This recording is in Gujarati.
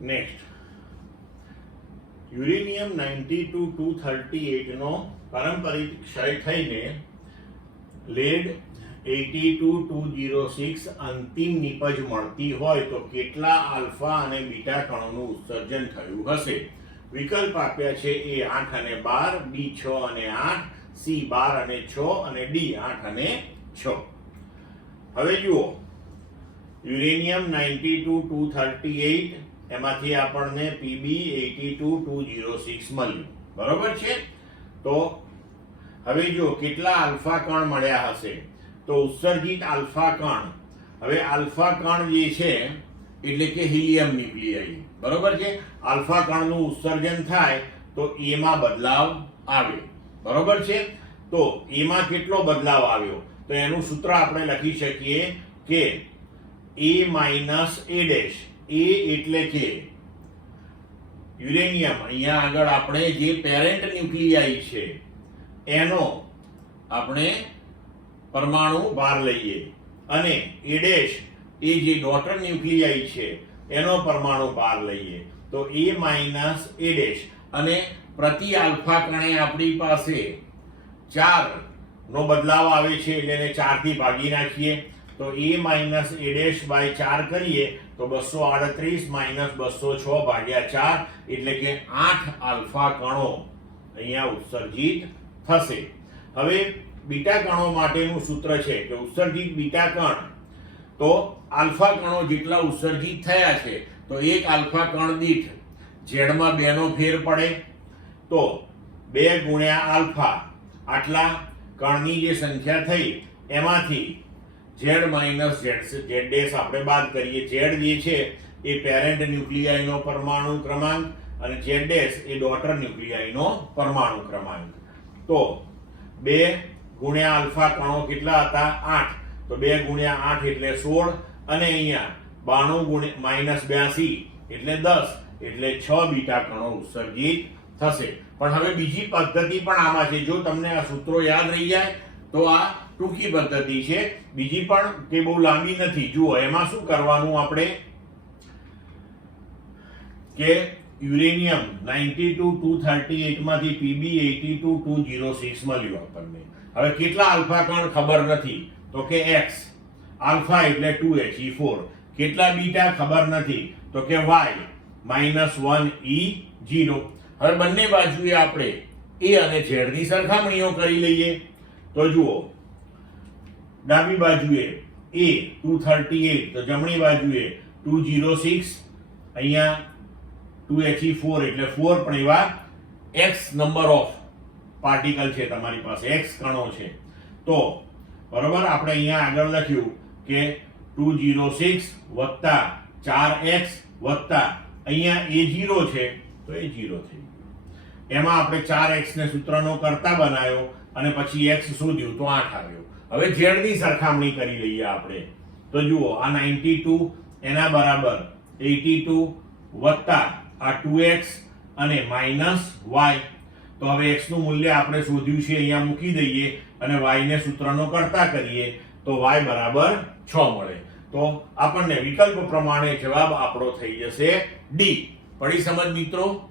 નેક્સ્ટ, યુરેનિયમ 92-238 નો પારંપરિક ક્ષય થઈને લેડ 82-206 અંતિમ નિપજ મળતી હોય તો કેટલા આલ્ફા અને બીટા કણોનું ઉત્સર્જન થયું હશે? વિકલ્પ આપ્યા છે A 8 અને 12, B 6 અને 8, C 12 અને 6 અને D 8 અને 6. હવે જુઓ, યુરેનિયમ 92-238 એમાંથી આપણને Pb 82-206 મળ્યું, બરોબર છે? તો હવે જો કેટલા આલ્ફા કણ મળ્યા હશે? તો ઉત્સર્જિત આલ્ફા કણ, હવે આલ્ફા કણ જે છે એટલે કે હિલિયમ ન્યુક્લિયાઈ, બરોબર છે? આલ્ફા કણનું ઉત્સર્જન થાય તો A માં બદલાવ આવે, બરોબર છે? તો A માં કેટલો બદલાવ આવ્યો? તો એનું સૂત્ર આપણે લખી શકીએ કે A minus A dash. A એટલે કે યુરેનિયમ, અહીંયા આગળ આપણે જે પેરેન્ટ ન્યુક્લિયાઈ છે એનો આપણે પરમાણુ ભાર લઈએ અને A ડેશ એ જે ડોટર ન્યુક્લિયાઈ છે એનો પરમાણુ ભાર લઈએ તો A માઇનસ A ડેશ, અને પ્રતિ આલ્ફા કણે આપણી પાસે 4 નો બદલાવ આવે છે એટલે એને 4 થી ભાગી નાખીએ તો A minus A dash by 4 કરીએ તો 238 માઇનસ 206 ભાગ્યા 4 એટલે કે 8 આલ્ફા કણો અહીંયા ઉત્સર્જિત થશે. હવે બીટા કણો માટેનું સૂત્ર છે કે ઉત્સર્જિત બીટા કણ તો આલ્ફા કણો જેટલા ઉત્સર્જિત થયા છે તો એક આલ્ફા કણ દીઠ ઝેડમાં 2 નો ફેર પડે તો 2 ગુણ્યા આલ્ફા, આટલા કણની જે સંખ્યા થઈ એમાંથી ઝેડ માઇનસ ઝેડ ડેશ આપણે બાદ કરીએ. ઝેડ જે છે એ પેરેન્ટ ન્યુક્લિયાઈનો પરમાણુ ક્રમાંક અને ઝેડ ડેશ એ ડોટર ન્યુક્લિયાઈનો પરમાણુ ક્રમાંક. તો 2 ગુણ્યા આલ્ફા કણો કેટલા હતા? 8. તો 2 ગુણ્યા 8 એટલે 16 અને અહીંયા 92 માઇનસ 82 એટલે 10 એટલે 6 બીટા કણો ઉત્સર્જિત થશે. પણ હવે બીજી પદ્ધતિ પણ આમાં છે. જો તમને આ સૂત્રો યાદ રહી જાય તો આ ટૂંકી પદ્ધતિ છે, બીજી પણ કે બહુ લાંબી નથી. જુઓ, એમાં શું કરવાનું આપણે કે યુરેનિયમ 92-238 માંથી Pb 82-206 મળ્યું આપણને. હવે કેટલા આલ્ફા કણ ખબર નથી તો કે x, આલ્ફા એટલે 2He4. કેટલા બીટા ખબર નથી તો કે y -1E0. હવે બંને બાજુએ આપણે A અને Z ની સરખામણીઓ કરી લઈએ તો જુઓ, ડાબી બાજુએ A 238 તો જમણી બાજુએ 206, અહીંયા 2He4 એટલે 4 પણ એવા x નંબર ઓફ પાર્ટિકલ છે તમારી પાસે, x કણો છે. તો બરોબર, આપણે અહીંયા આગળ લખ્યું કે 206 વત્તા 4x વત્તા અહીંયા A0 છે તો એ 0 થઈ ગયું. એમાં આપણે 4x ને સૂત્રનો કરતા બનાવ્યો અને પછી x શોધ્યું તો 8 આવ્યો. હવે z ની સરખામણી કરી લઈએ આપણે તો જુઓ, આ 92 એના બરાબર 82 વત્તા આ 2x અને માઈનસ y. તો હવે x નું મૂલ્ય આપણે શોધ્યું છે, અહીંયા મૂકી દઈએ અને y ને સૂત્રનો કરતા કરીએ તો y બરાબર 6 મળે. તો આપણને વિકલ્પ પ્રમાણે જવાબ આપણો થઈ જશે D. પડી સમજ મિત્રો?